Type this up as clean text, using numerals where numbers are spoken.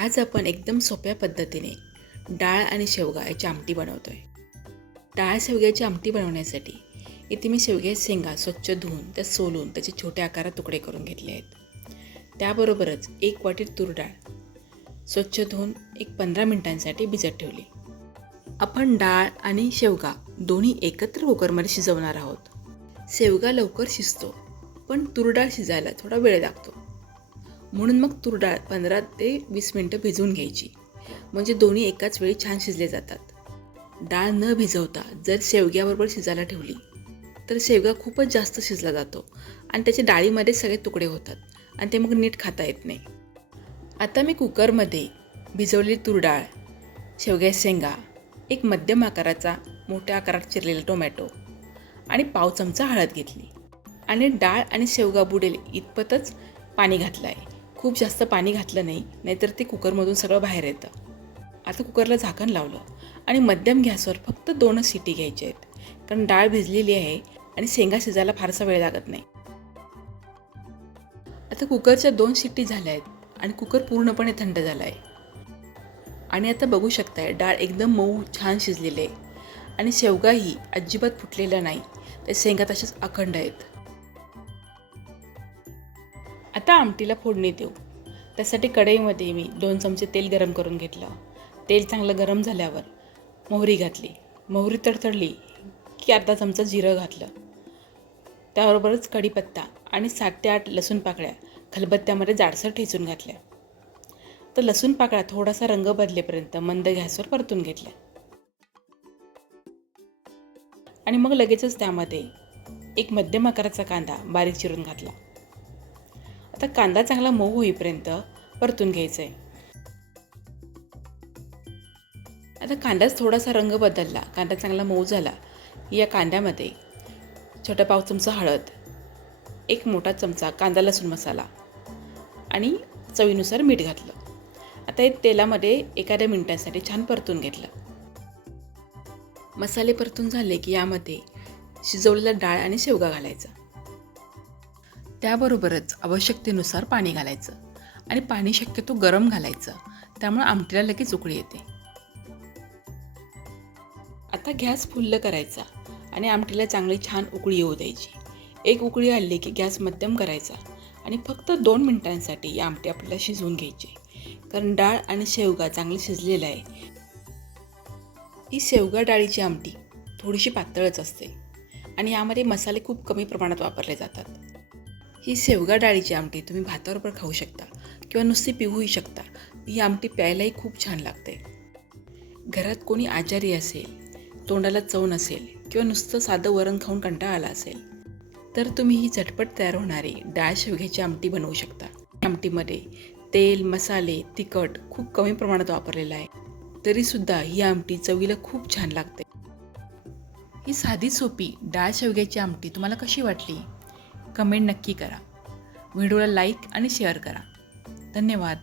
आज आपण एकदम सोप्या पद्धतीने डाळ आणि शेवगा याची आमटी बनवतोय. डाळ शेवग्याची आमटी बनवण्यासाठी इथे मी शेवग्याच्या शेंगा स्वच्छ धुवून त्या सोलून त्याचे छोट्या आकारात तुकडे करून घेतले आहेत. त्याबरोबरच 1 वाटी तूर डाळ स्वच्छ धुवून 15 मिनिटांसाठी भिजत ठेवली. आपण डाळ आणि शेवगा दोन्ही एकत्र कुकरमध्ये शिजवणार आहोत. शेवगा लवकर शिजतो, पण तूर डाळ शिजायला थोडा वेळ लागतो. म्हणून मग तूर डाळ 15 ते 20 मिनिटं भिजवून घ्यायची, म्हणजे दोन्ही एकाच वेळी छान शिजले जातात. डाळ न भिजवता जर शेवग्याबरोबर शिजायला ठेवली तर शेवगा खूपच जास्त शिजला जातो आणि त्याचे डाळीमध्ये सगळे तुकडे होतात आणि ते मग नीट खाता येत नाही. आता मी कुकरमध्ये भिजवलेली तूर डाळ, शेवग्याच्या शेंगा, एक मध्यम आकाराचा मोठ्या आकारात चिरलेला टोमॅटो आणि पाव चमचा हळद घेतली आणि डाळ आणि शेवगा बुडेल इतपतच पाणी घातलं आहे. खूप जास्त पाणी घातलं नाही, नाहीतर ते कुकरमधून सगळं बाहेर येतं. आता कुकरला झाकण लावलं आणि मध्यम गॅसवर फक्त 2च शिटी घ्यायच्या आहेत, कारण डाळ भिजलेली आहे आणि शेंगा शिजायला फारसा वेळ लागत नाही. आता कुकरच्या 2 शिट्टी झाल्या आहेत आणि कुकर पूर्णपणे थंड झाला आहे. आणि आता बघू शकताय डाळ एकदम मऊ छान शिजलेली आहे आणि शेवगाही अजिबात फुटलेला नाही, तर शेंगा तशाच अखंड आहेत. आता आमटीला फोडणी देऊ. त्यासाठी कढईमध्ये मी 2 चमचे तेल गरम करून घेतलं. तेल चांगलं गरम झाल्यावर मोहरी घातली. मोहरी तडतडली की अर्धा चमचा जिरं घातलं. त्याबरोबरच कढीपत्ता आणि 7 ते 8 लसूण पाकळ्या खलबत्त्यामध्ये जाडसर ठेचून घातल्या. तर लसूण पाकळ्या थोडासा रंग बदलेपर्यंत मंद गॅसवर परतून घेतल्या आणि मग लगेचच त्यामध्ये एक मध्यम आकाराचा कांदा बारीक चिरून घातला. आता कांदा चांगला मऊ होईपर्यंत परतून घ्यायचा आहे. आता कांद्याच थोडासा रंग बदलला, कांदा चांगला मऊ झाला. या कांद्यामध्ये छोटा पाव चमचा हळद, 1 मोठा चमचा कांदा लसूण मसाला आणि चवीनुसार मीठ घातलं. आता हे तेलामध्ये एखाद्या मिनिटासाठी छान परतून घेतलं. मसाले परतून झाले की यामध्ये शिजवलेला डाळ आणि शेवगा घालायचा. त्याबरोबरच आवश्यकतेनुसार पाणी घालायचं आणि पाणी शक्यतो गरम घालायचं, त्यामुळे आमटीला लगेच उकळी येते. आता गॅस फुल्ल करायचा आणि आमटीला चांगली छान उकळी येऊ द्यायची. एक उकळी आली की गॅस मध्यम करायचा आणि फक्त 2 मिनिटांसाठी ही आमटी आपल्याला शिजवून घ्यायची, कारण डाळ आणि शेवगा चांगली शिजलेला आहे. ही शेवगा डाळीची आमटी थोडीशी पातळच असते आणि यामध्ये मसाले खूप कमी प्रमाणात वापरले जातात. ही शेवगा डाळीची आमटी तुम्ही भाताबरोबर खाऊ शकता किंवा नुसती पिऊही शकता. ही आमटी प्यायलाही खूप छान लागते. घरात कोणी आजारी असेल, तोंडाला चव नसेल किंवा नुसतं साधं वरण खाऊन कंटाळा आला असेल, तर तुम्ही ही झटपट तयार होणारी डाळ शेवग्याची आमटी बनवू शकता. आमटीमध्ये तेल, मसाले, तिखट खूप कमी प्रमाणात वापरलेलं आहे, तरीसुद्धा ही आमटी चवीला खूप छान लागते. ही साधी सोपी डाळ शेवग्याची आमटी तुम्हाला कशी वाटली? कमेंट नक्की करा. व्हिडिओला लाईक आणि शेअर करा. धन्यवाद.